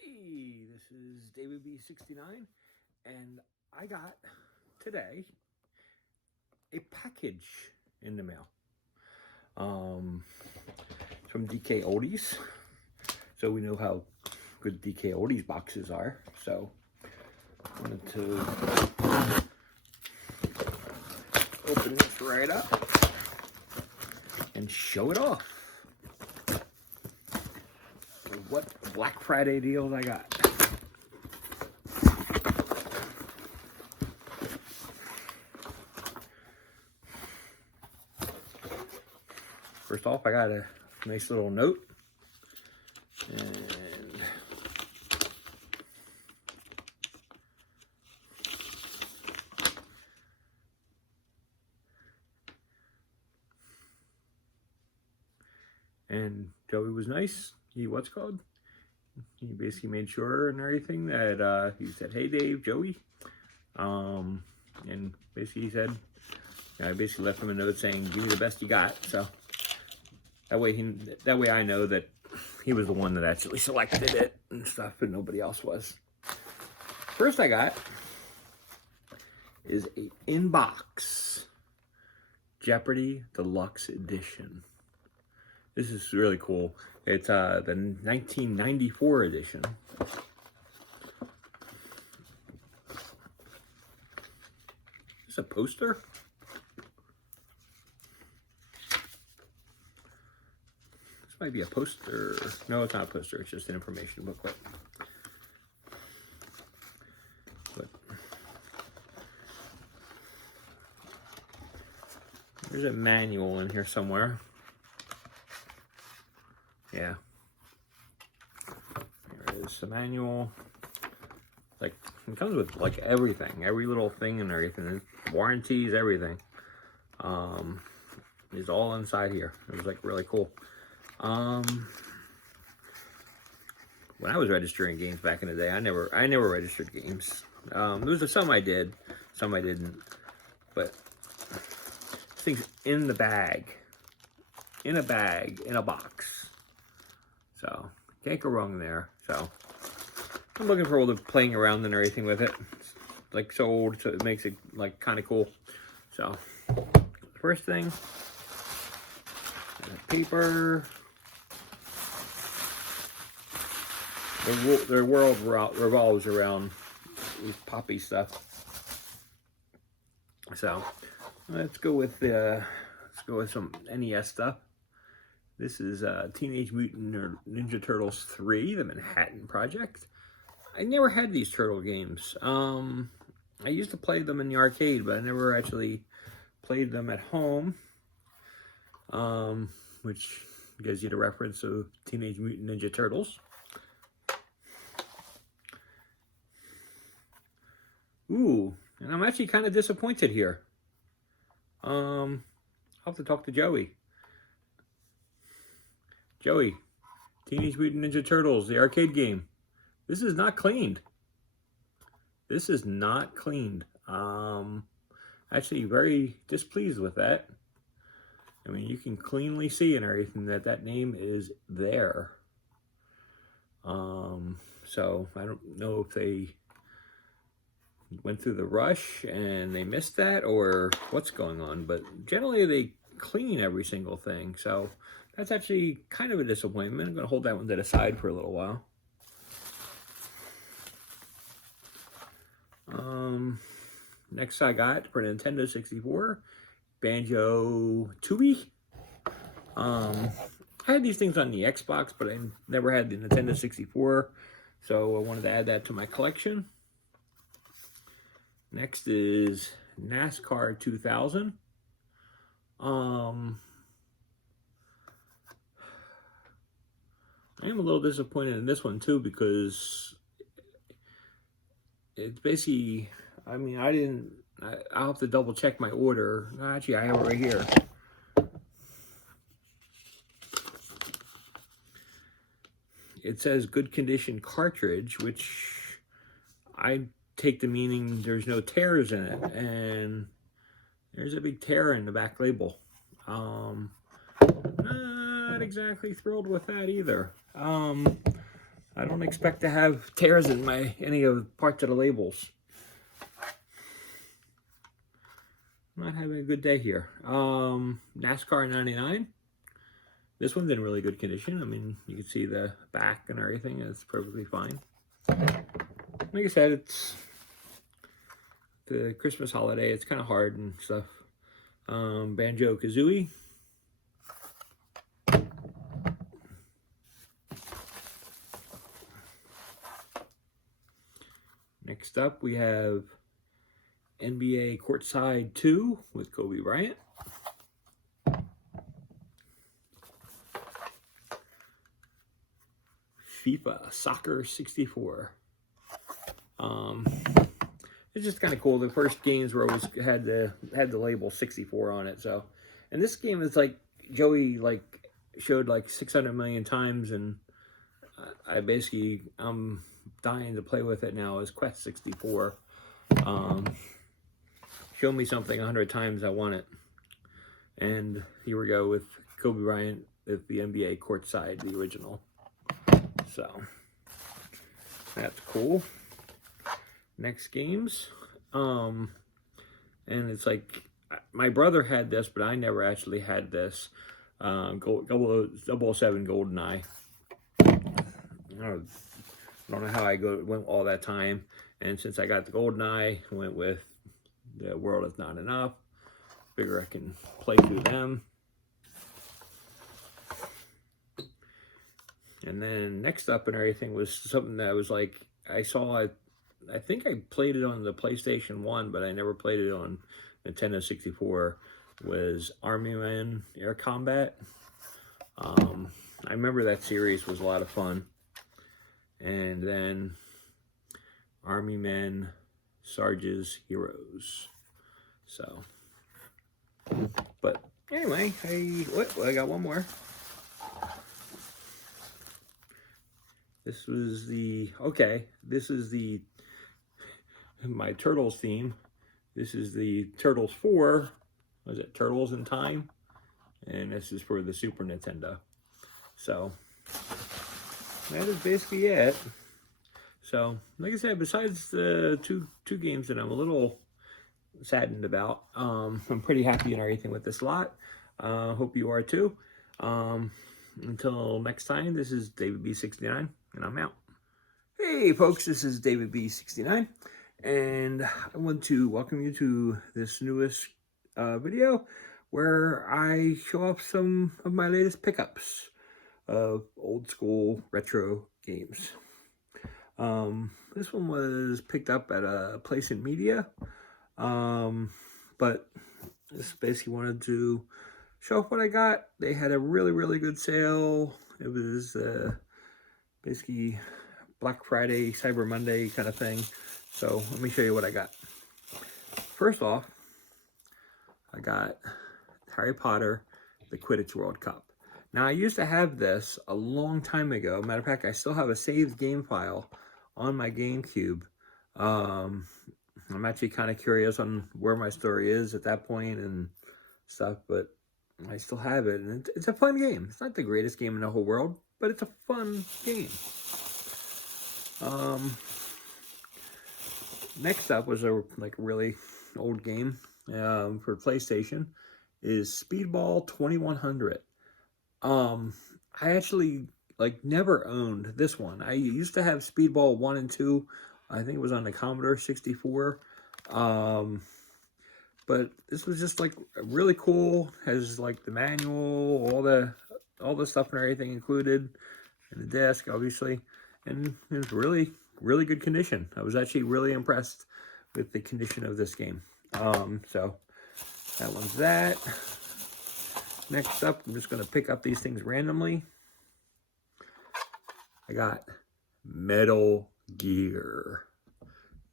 Hey, this is David B69, and I got today a package in the mail from DK Oldies. So we know how good DK Oldies boxes are. So I wanted to open this right up and show it off. What Black Friday deals I got. First off, I got a nice little note, and Joey was nice. He basically made sure and everything that he said, "Hey Dave, Joey," and basically he said, I basically left him a note saying, "Give me the best you got." So that way I know that he was the one that actually selected it and stuff, and nobody else was. First I got is a inbox Jeopardy Deluxe Edition. This is really cool. It's the 1994 edition. Is this a poster? This might be a poster. No, it's not a poster. It's just an information booklet. There's a manual in here somewhere. Yeah. There is the manual. Like, it comes with like everything, every little thing and everything. Warranties, everything. Is all inside here. It was like really cool. When I was registering games back in the day, I never registered games. There was some I did, some I didn't. But things in the bag, in a box. So can't go wrong there. So I'm looking forward to playing around and everything with it. It's like so old, so it makes it like kind of cool. So first thing, paper. Their world revolves around these poppy stuff. So let's go with some NES stuff. This is Teenage Mutant Ninja Turtles 3, the Manhattan Project. I never had these turtle games. I used to play them in the arcade, but I never actually played them at home. Which gives you the reference of Teenage Mutant Ninja Turtles. Ooh, and I'm actually kind of disappointed here. I'll have to talk to Joey. Joey, Teenage Mutant Ninja Turtles, the arcade game. This is not cleaned. This is not cleaned. Actually very displeased with that. I mean, you can cleanly see and everything that name is there. So I don't know if they went through the rush and they missed that or what's going on, but generally they clean every single thing. So that's actually kind of a disappointment. I'm going to hold that one to the side for a little while. Next I got for Nintendo 64, Banjo-Tooie. I had these things on the Xbox, but I never had the Nintendo 64, so I wanted to add that to my collection. Next is NASCAR 2000. I am a little disappointed in this one too, because it's basically, I mean, I'll have to double check my order. Actually, I have it right here. It says good condition cartridge, which I take the meaning there's no tears in it, and there's a big tear in the back label. Not exactly thrilled with that either. I don't expect to have tears in any of the parts of the labels. I'm not having a good day here. NASCAR 99. This one's in really good condition. I mean, you can see the back and everything. It's perfectly fine. Like I said, it's the Christmas holiday. It's kind of hard and stuff. Banjo-Kazooie. Next up, we have NBA Courtside 2 with Kobe Bryant. FIFA Soccer 64. It's just kind of cool. The first games were always had the label 64 on it. So, and this game is like Joey showed like 600 million times, and I'm dying to play with it now. Is Quest 64. Show me something 100 times, I want it. And here we go with Kobe Bryant with the NBA Courtside, the original. So that's cool. Next games, and it's like my brother had this, but I never actually had this. 007 GoldenEye. I don't know how I went all that time, and since I got the GoldenEye, I went with The World Is Not Enough. Figure I can play through them. And then next up and everything was something that was like, I think I played it on the PlayStation 1, but I never played it on Nintendo 64, was Army Men Air Combat. I remember that series was a lot of fun. And then Army Men Sarge's Heroes. So, but anyway, I got one more. This is my Turtles theme. This is the Turtles 4, was it Turtles in Time? And this is for the Super Nintendo. So, that is basically it. So, like I said, besides the two games that I'm a little saddened about, I'm pretty happy and everything with this lot. Hope you are too. Until next time, this is David B69, and I'm out. Hey folks, this is David B69, and I want to welcome you to this newest video where I show off some of my latest pickups of old school retro games. This one was picked up at a place in media, but just basically wanted to show off what I got. They had a really good sale. It was basically Black Friday, Cyber Monday kind of thing. So let me show you what I got. First off, I got Harry Potter, the Quidditch World Cup. Now, I used to have this a long time ago. Matter of fact, I still have a saved game file on my GameCube. I'm actually kind of curious on where my story is at that point and stuff, but I still have it, and it's a fun game. It's not the greatest game in the whole world, but it's a fun game. Next up was a really old game for PlayStation, is Speedball 2100. I actually never owned this one. I used to have Speedball 1 and 2. I think it was on the Commodore 64. But this was just really cool. Has the manual, all the stuff and everything included, and the disc obviously, and it was really good condition. I was actually really impressed with the condition of this game. So that one's that. Next up, I'm just gonna pick up these things randomly. I got Metal Gear.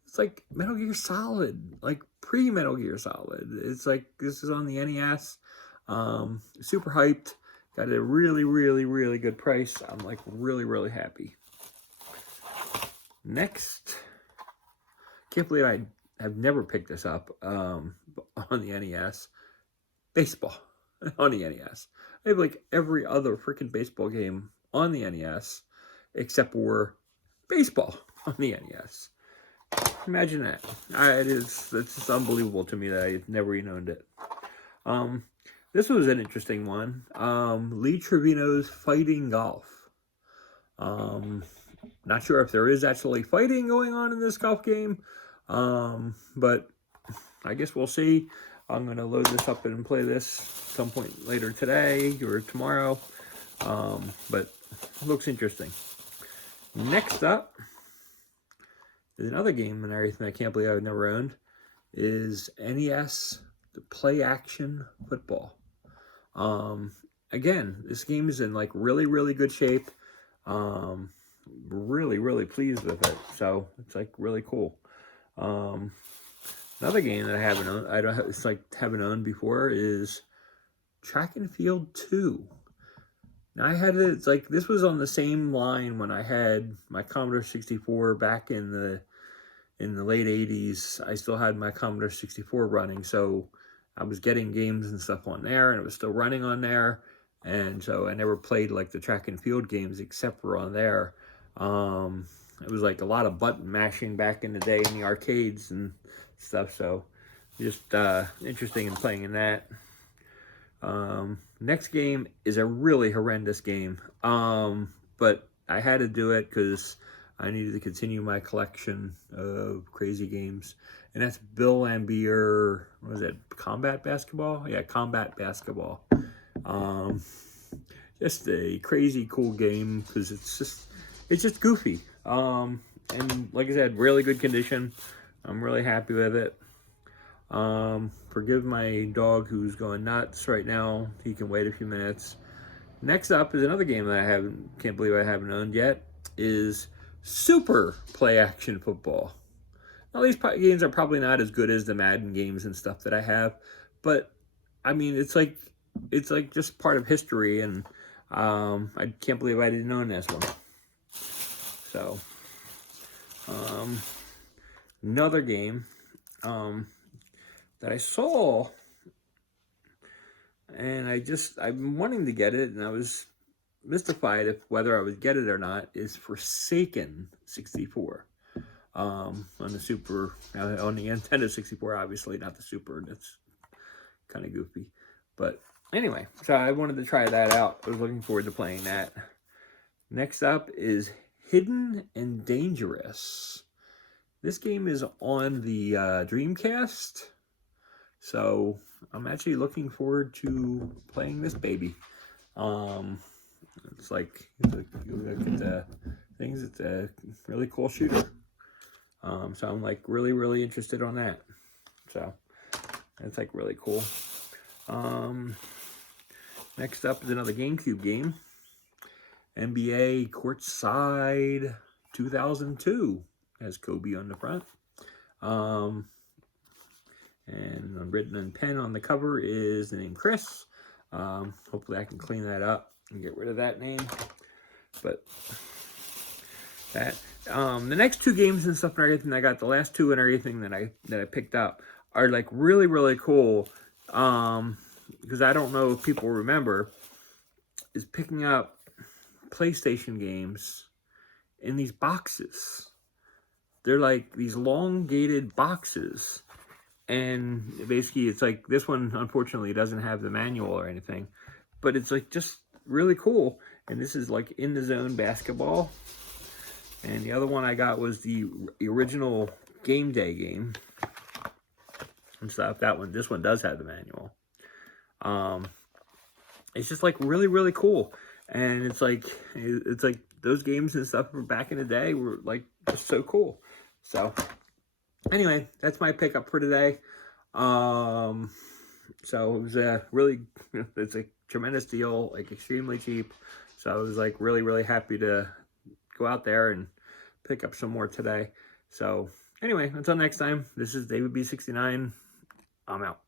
It's like Metal Gear Solid, like pre-Metal Gear Solid. It's like, this is on the NES. Super hyped. Got a really good price. I'm really happy. Next, can't believe I have never picked this up on the NES. Baseball on the NES. I have every other freaking baseball game on the NES except for baseball on the NES. Imagine that. It's just unbelievable to me that I never even owned it. This was an interesting one. Lee Trevino's Fighting Golf. Not sure if there is actually fighting going on in this golf game, but I guess we'll see. I'm going to load this up and play this some point later today or tomorrow, but it looks interesting. Next up is another game and everything I can't believe I've never owned, is NES the Play Action Football. Again, this game is in like really, really good shape. Really, really pleased with it. So it's like really cool. Another game that I haven't owned, haven't owned before, is Track and Field 2. Now I had it. It's like this was on the same line when I had my Commodore 64 back in the late 80s. I still had my Commodore 64 running, so I was getting games and stuff on there, and it was still running on there. And so I never played like the Track and Field games except for on there. It was like a lot of button mashing back in the day in the arcades and stuff. So just interesting in playing in that. Next game is a really horrendous game. But I had to do it because I needed to continue my collection of crazy games. And that's Bill Laimbeer, what was it, Combat Basketball? Yeah, Combat Basketball. Just a crazy cool game because it's just goofy. And like I said, really good condition. I'm really happy with it. Forgive my dog who's going nuts right now. He can wait a few minutes. Next up is another game that I can't believe I haven't owned yet, is Super Play Action Football. Now these games are probably not as good as the Madden games and stuff that I have, but I mean it's like just part of history, and I can't believe I didn't own this one. So another game that I saw, and I'm wanting to get it, and I was mystified if whether I would get it or not, is Forsaken 64. On the Nintendo 64, obviously, not the Super. That's kind of goofy. But anyway, so I wanted to try that out. I was looking forward to playing that. Next up is Hidden and Dangerous. This game is on the Dreamcast. So I'm actually looking forward to playing this baby. It's like, you look at the things, it's a really cool shooter. So I'm like really, really interested on that. So it's like really cool. Next up is another GameCube game. NBA Courtside 2002 has Kobe on the front. And written in pen on the cover is the name Chris. Hopefully I can clean that up and get rid of that name. But that the next two games and stuff and everything I got, the last two and everything that I picked up are like really, really cool. Because I don't know if people remember, is picking up PlayStation games in these boxes. They're like these elongated boxes. And basically it's like, this one unfortunately doesn't have the manual or anything, but it's like just really cool. And this is like In the Zone basketball. And the other one I got was the original Game Day game and stuff. This one does have the manual. It's just like really, really cool. And it's like those games and stuff from back in the day were like just so cool. So anyway, that's my pickup for today. So it was it's a tremendous deal, like extremely cheap. So I was like really, really happy to go out there and pick up some more today. So anyway, until next time, this is David B69. I'm out.